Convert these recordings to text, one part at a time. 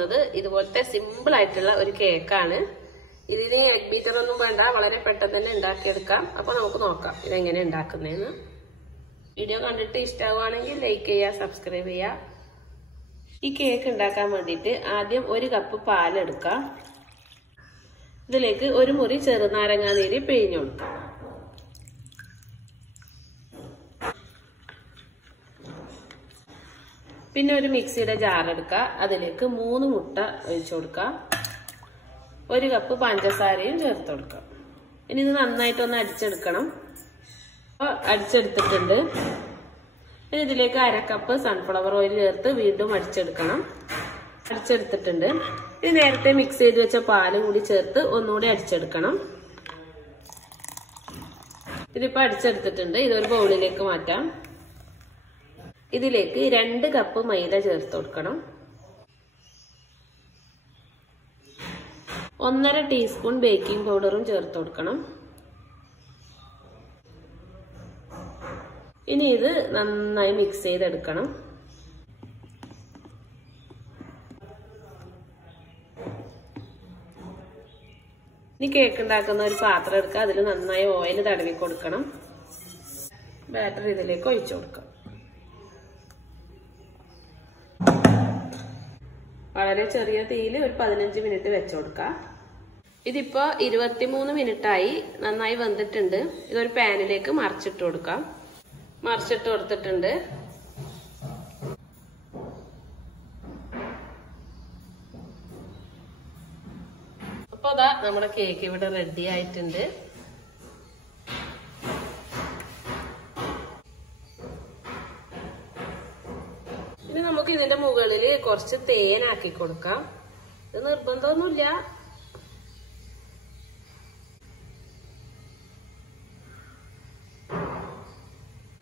വന്നത്. ഇതുപോലത്തെ സിമ്പിൾ ആയിട്ടുള്ള ഒരു കേക്കാണ്. ഇതിന് എഗ് ബീറ്റർ ഒന്നും വേണ്ട, വളരെ പെട്ടെന്ന് തന്നെ ഉണ്ടാക്കിയെടുക്കാം. അപ്പൊ നമുക്ക് നോക്കാം ഇതെങ്ങനെ ഉണ്ടാക്കുന്നതെന്ന്. വീഡിയോ കണ്ടിട്ട് ഇഷ്ടമാവുകയാണെങ്കിൽ ലൈക്ക് ചെയ്യുക, സബ്സ്ക്രൈബ് ചെയ്യുക. ഈ കേക്ക് ഉണ്ടാക്കാൻ വേണ്ടിയിട്ട് ആദ്യം 1 കപ്പ് പാലെടുക്കാം. ഇതിലേക്ക് 1 മുറി ചെറുനാരങ്ങ നീര് പിഴിഞ്ഞു കൊടുക്കാം. പിന്നെ ഒരു മിക്സിയുടെ ജാർ എടുക്കുക. അതിലേക്ക് 3 മുട്ട ഒഴിച്ചു കൊടുക്കാം. 1 കപ്പ് പഞ്ചസാരയും ചേർത്ത് കൊടുക്കാം. ഇനി ഇത് നന്നായിട്ടൊന്ന് അടിച്ചെടുക്കണം. അടിച്ചെടുത്തിട്ടുണ്ട്. ഇനി ഇതിലേക്ക് 1/2 കപ്പ് സൺഫ്ലവർ ഓയിൽ ചേർത്ത് വീണ്ടും അടിച്ചെടുക്കണം. അടിച്ചെടുത്തിട്ടുണ്ട്. ഇനി നേരത്തെ മിക്സ് ചെയ്ത് വെച്ച പാലും കൂടി ചേർത്ത് ഒന്നുകൂടി അടിച്ചെടുക്കണം. ഇതിപ്പോ അടിച്ചെടുത്തിട്ടുണ്ട്. ഇതൊരു ബൗളിലേക്ക് മാറ്റാം. ഇതിലേക്ക് 2 കപ്പ് മൈദ ചേർത്ത് കൊടുക്കണം. 1/2 ടീസ്പൂൺ ബേക്കിംഗ് പൗഡറും ചേർത്ത് കൊടുക്കണം. ഇനി ഇത് നന്നായി മിക്സ് ചെയ്തെടുക്കണം. ഇനി കേക്ക് ഉണ്ടാക്കുന്ന ഒരു പാത്രം എടുക്കുക. അതിൽ നന്നായി ഓയിൽ തടവി കൊടുക്കണം. ബാറ്റർ ഇതിലേക്ക് ഒഴിച്ചു കൊടുക്കാം. വളരെ ചെറിയ തീയിൽ ഒരു 15 മിനിറ്റ് വെച്ചു കൊടുക്കാം. ഇതിപ്പോ 23 മിനിറ്റായി. നന്നായി വെന്തിട്ടുണ്ട്. ഇതൊരു പാനിലേക്ക് മറിച്ചിട്ട് കൊടുക്കാം. മറിച്ചിട്ട് കൊടുത്തിട്ടുണ്ട്. അപ്പൊ അതാ നമ്മുടെ കേക്ക് ഇവിടെ റെഡി ആയിട്ടുണ്ട്. ഇനി നമുക്ക് ഇതിന്റെ മുകളിൽ കുറച്ച് തേനാക്കി കൊടുക്കാം. ഇത് നിർബന്ധമൊന്നുമില്ല.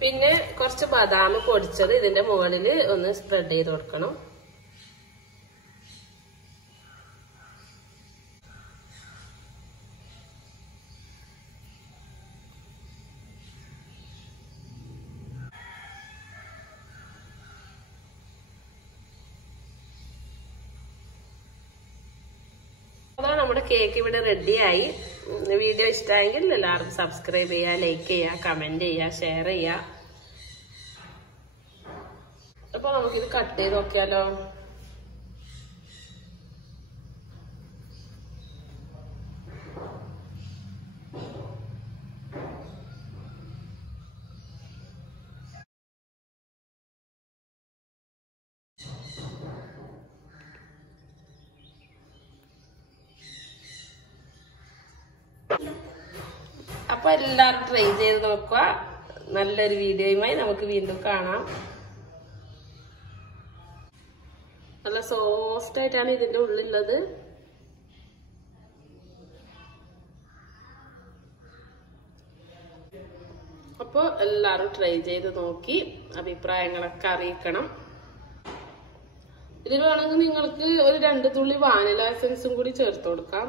പിന്നെ കുറച്ച് ബദാം പൊടിച്ചത് ഇതിന്റെ മുകളിൽ ഒന്ന് സ്പ്രെഡ് ചെയ്ത് കൊടുക്കണം. അതാണ് നമ്മുടെ കേക്ക് ഇവിടെ റെഡിയായി. വീഡിയോ ഇഷ്ടമായെങ്കിൽ എല്ലാവരും സബ്സ്ക്രൈബ് ചെയ്യുക, ലൈക്ക് ചെയ്യുക, കമന്റ് ചെയ്യുക, ഷെയർ ചെയ്യുക. അപ്പൊ നമുക്കിത് കട്ട് ചെയ്ത് നോക്കിയാലോ. അപ്പൊ എല്ലാവരും ട്രൈ ചെയ്ത് നോക്കുക. നല്ലൊരു വീഡിയോയുമായി നമുക്ക് വീണ്ടും കാണാം. നല്ല സോഫ്റ്റ് ആയിട്ടാണ് ഇതിന്റെ ഉള്ളിലുള്ളത്. അപ്പൊ എല്ലാവരും ട്രൈ ചെയ്ത് നോക്കി അഭിപ്രായങ്ങളൊക്കെ അറിയിക്കണം. ഇതിൽ വേണമെങ്കിൽ നിങ്ങൾക്ക് ഒരു 2 തുള്ളി വാനില എസൻസും കൂടി ചേർത്ത് കൊടുക്കാം.